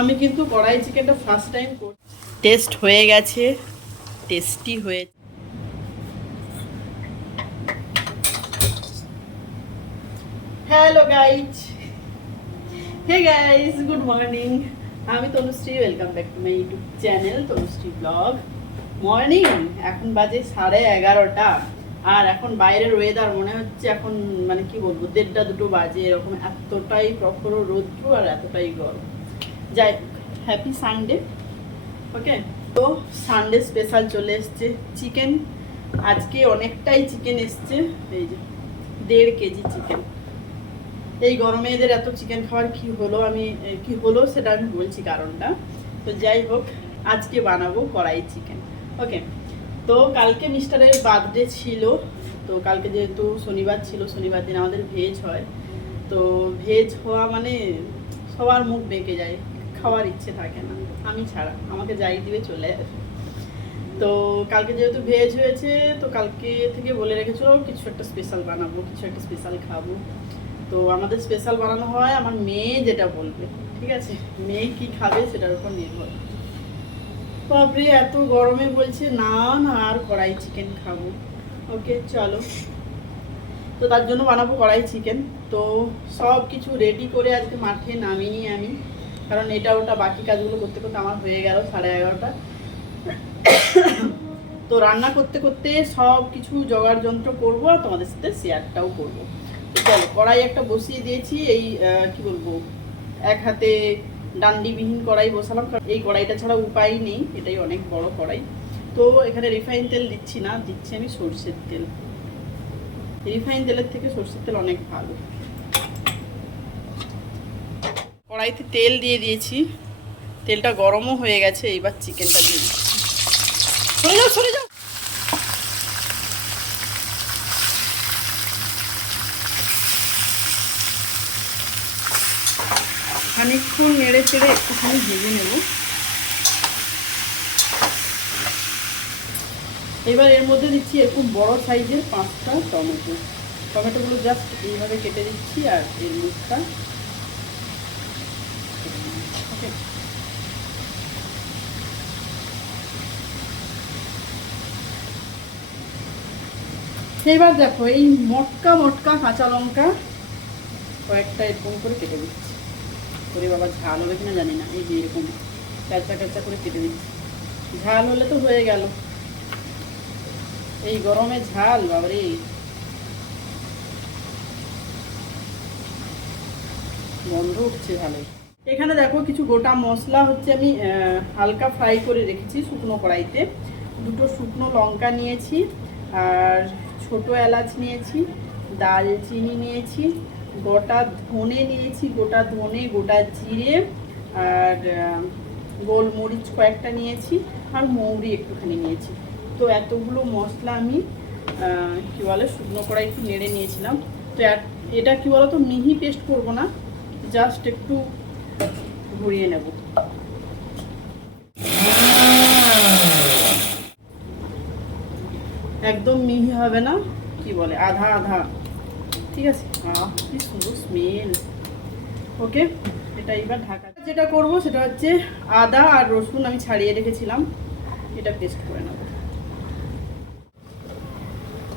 আমি কিন্তু কড়াই চিকেনটা ফার্স্ট টাইম করছি টেস্ট হয়ে গেছে। টেস্টি হয়ে hello guys hey guys good morning আমি Tanushree welcome back to my YouTube channel Tanushree vlog morning এখন বাজে সাড়ে এগারোটা। আর এখন বাইরের ওয়েদার মনে হচ্ছে এখন মানে কি বলব, দেড়টা দুটো বাজে, এরকম এতটাই প্রখর রৌদ্র আর এতটাই গরম। যাই হ্যাপি সানডে ওকে তো সানডে স্পেশাল চলে এসছে চিকেন আজকে অনেকটাই চিকেন এসছে, এই যে দেড় কেজি চিকেন এই গরমে এদের এত চিকেন খাওয়ার কি হলো, আমি কি হলো সেটা আমি বলছি কারণটা। তো যাই হোক, আজকে বানাবো কড়াই চিকেন ওকে তো কালকে মিস্টারের বার্থডে ছিল, তো কালকে যেহেতু শনিবার ছিল, শনিবার দিন আমাদের ভেজ হয়, তো ভেজ হওয়া মানে সবার মুখ বেঁকে যায়, খাওয়ার ইচ্ছে থাকে না, আমি ছাড়া, আমাকে যাই দিবে চলে আসে। তো কালকে যেহেতু ভেজ হয়েছে, তো কালকে থেকে বলে রেখেছিল, কিছু একটা স্পেশাল বানাবো, কিছু একটা স্পেশাল খাব। তো আমাদের স্পেশাল বানানো হয় আমার মেয়ে যেটা বলবে, ঠিক আছে? মেয়ে কি খাবে সেটার উপর নির্ভর। বাপরে, এত গরমে বলছে, না না, আর কড়াই চিকেন খাব। ওকে চলো। তো তার জন্য বানাবো কড়াই চিকেন তো সব কিছু রেডি করে আজকে মাঠে নামিনি আমি, কারণ এটা ওটা বাকি কাজগুলো করতে করতে আমার হয়ে গেল সাড়ে এগারোটা। তো রান্না করতে করতে সব কিছু জোগাড় যন্ত্র করব আর তোমাদের সাথে শেয়ারটাও করব। চলো, কড়াই একটা বসিয়ে দিয়েছি, এই কি বলব, এক হাতে ডান্ডিবিহীন কড়াই বসালাম, কারণ এই কড়াইটা ছাড়া উপায় নেই, এটাই অনেক বড় কড়াই। তো এখানে রিফাইন তেল দিচ্ছি না, দিচ্ছি আমি সর্ষের তেল। রিফাইন তেলের থেকে সর্ষের তেল অনেক ভালো। কড়াইতে তেল দিয়ে দিয়েছি, তেলটা গরমও হয়ে গেছে, এইবার চিকেনটা দিয়ে দিচ্ছি। সরে যাও, সরে খানিকক্ষণ নেড়ে চেড়ে একটুখানি ভেজে নেব। এবার এর মধ্যে দিচ্ছি এরকম বড় সাইজের পাঁচটা টমেটো। টমেটোগুলো জাস্ট এইভাবে কেটে দিচ্ছি আর এর মুখটা এবার দেখো এই মটকা মটকা কাঁচা লঙ্কা কয়েকটা এরকম করে কেটে দিচ্ছি। করে বাবা ঝাল হবে কিনা জানি না, এই যে এরকম ক্যাচা ক্যাচা করে কেটে দিচ্ছি। ঝাল হলে তো হয়ে গেল। এই গরমে ঝাল, বাবারে। বন্ধ উঠছে ভালোই। এখানে দেখো কিছু গোটা মশলা হচ্ছে আমি হালকা ফ্রাই করে রেখেছি শুকনো কড়াইতে। দুটো শুকনো লঙ্কা নিয়েছি, আর ছোট এলাচ নিয়েছি দালচিনি নিয়েছি গোটা ধনে নিয়েছি, গোটা ধনে, গোটা জিরে আর গোলমরিচ কয়েকটা নিয়েছি আর মৌরি একটুখানি নিয়েছি। তো এতগুলো মশলা আমি কি বলে, শুকনো কড়াই একটু নেড়ে নিয়েছিলাম। তো এটা কি বলো তো মিহি পেস্ট করব না, জাস্ট একটু ঘুরিয়ে নেব। একদম মিহি হবে না, কি বলে, আধা আধা। ঠিক আছে? আহ কি সুন্দর স্মেল ওকে এটা এবার ঢাকা। যেটা করব সেটা হচ্ছে আদা আর রসুন আমি ছাড়িয়ে রেখেছিলাম। এটা পেস্ট করে নেব।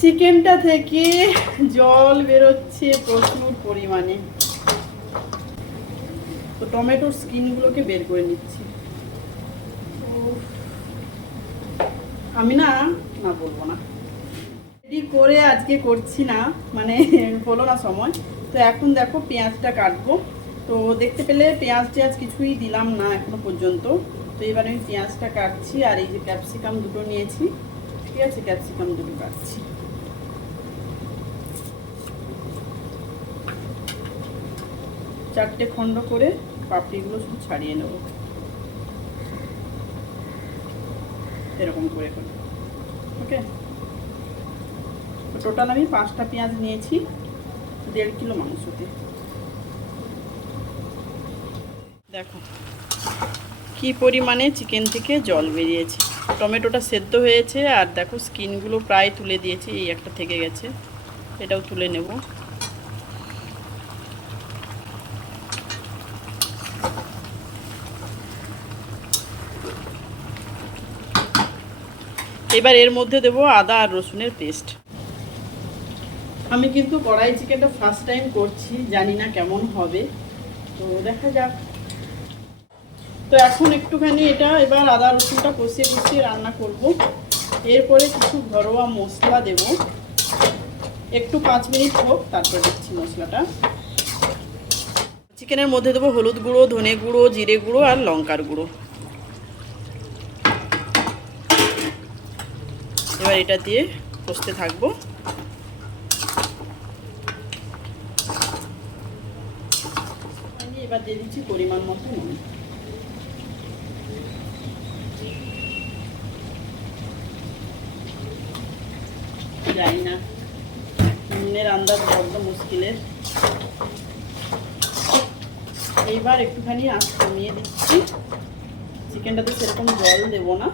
চিকেনটা থেকে জল বেরোচ্ছে প্রচুর পরিমাণে। তো টমেটোর স্কিনগুলোকে বের করে নিচ্ছি। আমি না না বলব না। রেডি করে আজকে করছি না? মানে হলো না সময়। তো এখন দেখো পেঁয়াজটা কাটবো। তো দেখতে পেলে পেঁয়াজ টেয়াজ কিছুই দিলাম না এখনও পর্যন্ত। তো এবার আমি পেঁয়াজটা কাটছি আর এই যে ক্যাপসিকাম দুটো নিয়েছি। ঠিক আছে, ক্যাপসিকাম দুটো কাটছি। চারটে খণ্ড করে পাপড়িগুলো শুধু ছাড়িয়ে নেব। এরকম করে করে। ওকে? টোটাল আমি পাঁচটা পেঁয়াজ নিয়েছি, দেড় কিলো মাংসতে। দেখো, কি পরিমাণে চিকেন থেকে জল বেরিয়েছে। টমেটোটা সেদ্ধ হয়েছে আর দেখো স্কিনগুলো প্রায় তুলে দিয়েছে, এই একটা থেকে গেছে। এটাও তুলে নেব। এবার এর মধ্যে দেব আদা আর রসুনের পেস্ট। আমি কিন্তু কড়াই চিকেনটা ফার্স্ট টাইম করছি, জানি না কেমন হবে। তো দেখা যাক। তো এখন একটুখানি এটা, এবার আদা রসুনটা কষিয়ে কষিয়ে রান্না করব। এরপরে কিছু ঘরোয়া মশলা দেব। একটু পাঁচ মিনিট হোক, তারপর দিচ্ছি মশলাটা। চিকেনের মধ্যে দেবো হলুদ গুঁড়ো, ধনে গুঁড়ো, জিরে গুঁড়ো আর লঙ্কার গুঁড়ো। এবার এটা দিয়ে কষতে থাকব আমি এবার দিয়ে দিচ্ছি, পরিমাণ মতো নুন। জানি না, নুনের আন্দাজ বড্ড মুশকিলের। এইবার একটুখানি আঁচ কমিয়ে দিচ্ছি। চিকেনটাতে সেরকম জল দেবো না।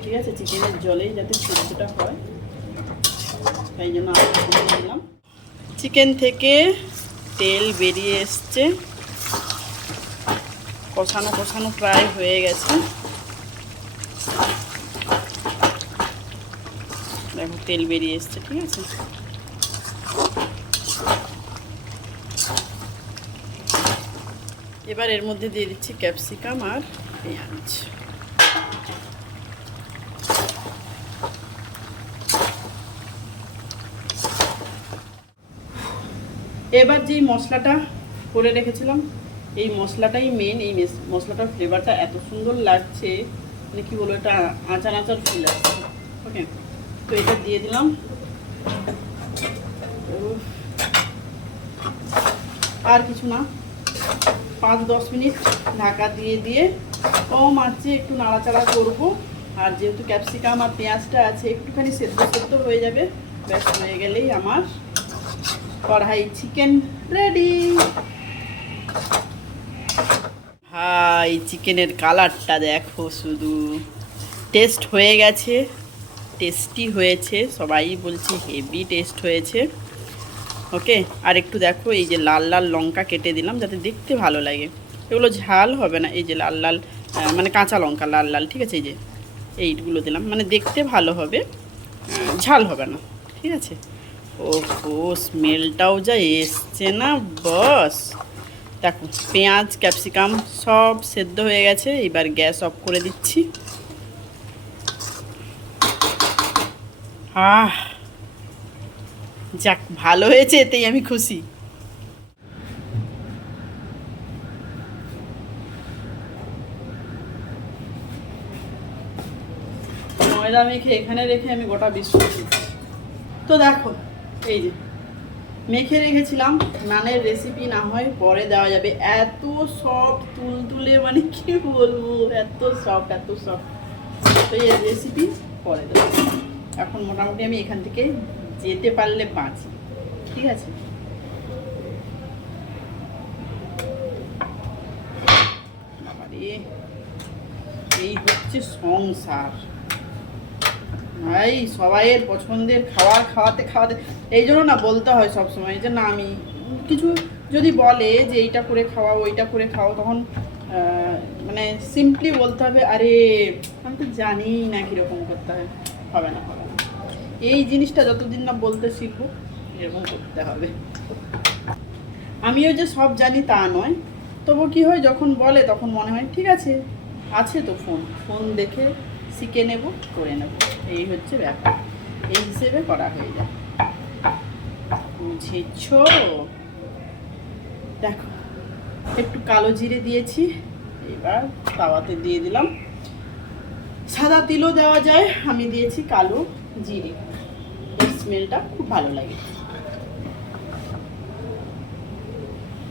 ঠিক আছে, চিকেনের জলেই যাতে সেদ্ধটা হয়। তাই জন্য আঁচ কমিয়ে দিলাম। চিকেন থেকে তেল বেরিয়ে এসছে। কষানো কষানো প্রায় হয়ে গেছে। দেখো, তেল বেরিয়ে এসছে, ঠিক আছে? এবার এর মধ্যে দিয়ে দিচ্ছি ক্যাপসিকাম আর পেঁয়াজ। এবার যেই মশলাটা করে রেখেছিলাম, এই মশলাটাই মেন এই মশলাটার ফ্লেভারটা এত সুন্দর লাগছে মানে কি বলব, এটা আচার আচার ফিল আসছে। ওকে তো এটা দিয়ে দিলাম। আর কিছু না। পাঁচ, দশ মিনিট ঢাকা দিয়ে দিয়ে কম আছে, একটু নাড়াচাড়া করব। আর যেহেতু ক্যাপসিকাম আর পেঁয়াজটা আছে, একটুখানি সেদ্ধ সেদ্ধ হয়ে যাবে, ব্যাস হয়ে গেলেই আমার কড়াই চিকেন রেডি হাই চিকেনের কালারটা দেখো শুধু। টেস্ট হয়ে গেছে টেস্টি হয়েছে, সবাই বলছে হেভি টেস্ট হয়েছে। ওকে আর একটু দেখো, এই যে লাল লাল লঙ্কা কেটে দিলাম যাতে দেখতে ভালো লাগে। এগুলো ঝাল হবে না, এই যে লাল লাল মানে কাঁচা লঙ্কা লাল লাল, ঠিক আছে, এই যে, এইগুলো দিলাম মানে দেখতে ভালো হবে ঝাল হবে না, ঠিক আছে? ও হো স্মেলটাও যা এসছে না বস দেখো, পেঁয়াজ ক্যাপসিকাম সব সেদ্ধ হয়ে গেছে, এবার গ্যাস অফ করে দিচ্ছি। আহ, যাক, ভালো হয়েছে, এতেই আমি খুশি। ময়দা মেখে এখানে রেখে আমি গোটা বিস্কুট তো দেখো এই যে, মেখে রেখেছিলাম, নানের রেসিপি না হয় পরে দেওয়া যাবে। এত সফট তুলতুলে মানে কি বলব? এত সফট এত সফট তো এই রেসিপি পরে দেবো। এখন মোটামুটি আমি এখান থেকে যেতে পারলে বাঁচি। ঠিক আছে? এই হচ্ছে সংসার। ভাই, সবাইয়ের পছন্দের খাবার খাওয়াতে খাওয়াতে, এই জন্য না বলতে হয় সব সময় যে না, আমি কিছু যদি বলে যে এইটা করে খাওয়াও, ওইটা করে খাও তখন মানে সিম্পলি বলতে হবে, আরে, আমি তো জানি না কীরকম করতে হয়। হবে না হবে না। এই জিনিসটা যতদিন না বলতে শিখব, এরকম করতে হবে। আমিও যে সব জানি তা নয়। তবু কি হয়, যখন বলে তখন মনে হয়, ঠিক আছে আছে তো ফোন। ফোন দেখে শিখে নেব, করে নেব। এই হচ্ছে ব্যাপার। এই হিসেবে করা হয়ে যায়। বুঝেছ? দেখো, একটু কালো জিরে দিয়েছি। এবার তাওয়াতে দিয়ে দিলাম। সাদা তিলও দেওয়া যায়। আমি দিয়েছি কালো জিরে। স্মেলটা খুব ভালো লাগে।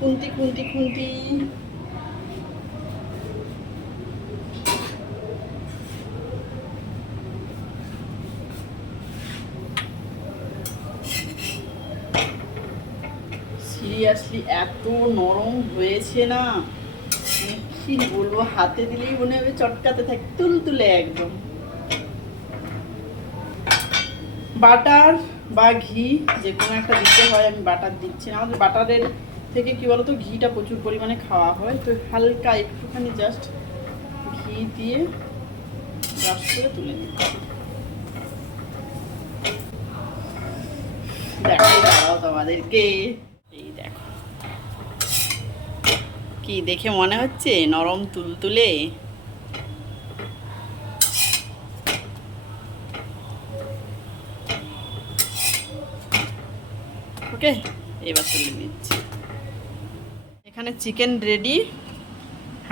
খুন্তি খুন্তি খুন্তি। সিরিয়াসলি এত নরম হয়েছে না। কি বলব, হাতে দিলেই মনে হবে চটকাতে থাকে, তুলতুলে একদম। বাটার বা ঘি যে কোনো একটা দিতে হয়, আমি বাটার দিচ্ছি না। আমাদের বাটারের থেকে কি বলতো, ঘিটা প্রচুর পরিমাণে খাওয়া হয়। তো হালকা একটুখানি জাস্ট ঘি দিয়ে ব্রাশ করে তুলে নিচ্ছি দেখো দাঁড়াও তোমাদেরকে এই দেখো কি দেখে মনে হচ্ছে? নরম তুলতুলে? ওকে, এবার তুলে নিচ্ছি। এখানে চিকেন রেডি,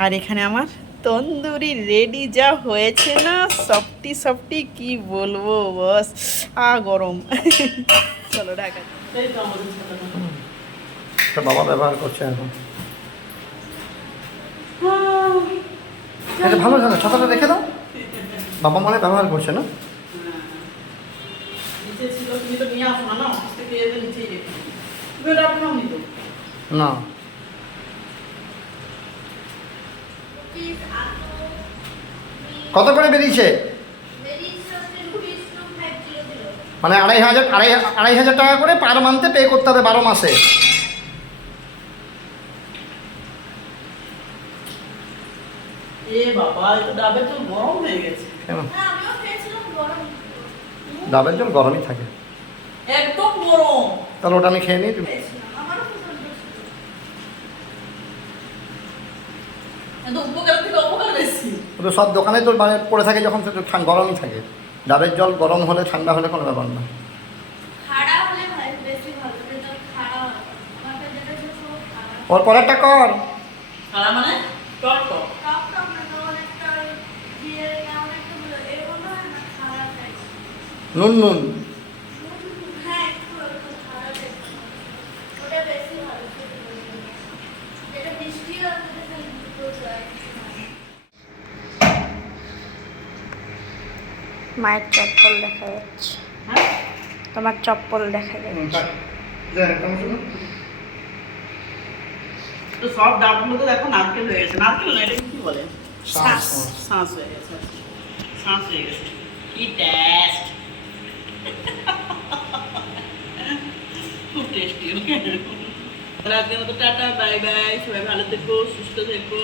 আর এখানে আমার তন্দুরি রেডি। যা হয়েছে না, সফটি সফটি, কি বলব বস? আ, গরম। চলো ঢাকা বাবা ব্যবহার করছে এখন। এটা ভালো জানো ছাতাটা রেখে দাও। বাবা মনে ব্যবহার করছে না। না কত করে বেরিয়েছে? মানে আড়াই হাজার আড়াই আড়াই হাজার টাকা করে পার মান্থে পে করতে হবে বারো মাসে। এ বাবা এ তো ডাবে গরম হয়ে গেছে। কেন? ডাবের জল গরমই থাকে। একদম গরম। তাহলে ওটা আমি খেয়ে নিই তুমি? সব দোকানে তো মানে পড়ে থাকে যখন তো গরমই থাকে। ডাবের জল গরম হলে ঠান্ডা হলে কোনো ব্যাপার না। খাড়া হলে ভাই বেশি ভালো কিন্তু খাড়া আমাকে যেটা যে পুরো খাড়া। ওর পরেরটা কর। মানে টক টক টপ টপ না তো অনেকটা ওই দিয়ে কেমন একটা হলো এরকম হয় না খাড়া টাইপ নুন নুন হ্যাঁ একটু ওরকম খাড়া টাইপ ওটা বেশি ভালো খেতে বলব। যেটা মিষ্টি আর যেটা খালি দুটো যায় মায়ের চপ্পল দেখা যাচ্ছে। হ্যাঁ তোমার চপ্পল দেখা যাচ্ছে। তো সব ডাবগুলোতে দেখো নারকেল হয়ে গেছে। নারকেল না এটা কি বলে? শ্বাস। শ্বাস হয়ে গেছে। শ্বাস হয়ে গেছে। কি টেস্ট খুব টেস্টি ওকে আজকের মতো টাটা বাই বাই সবাই ভালো থেকো সুস্থ থেকো।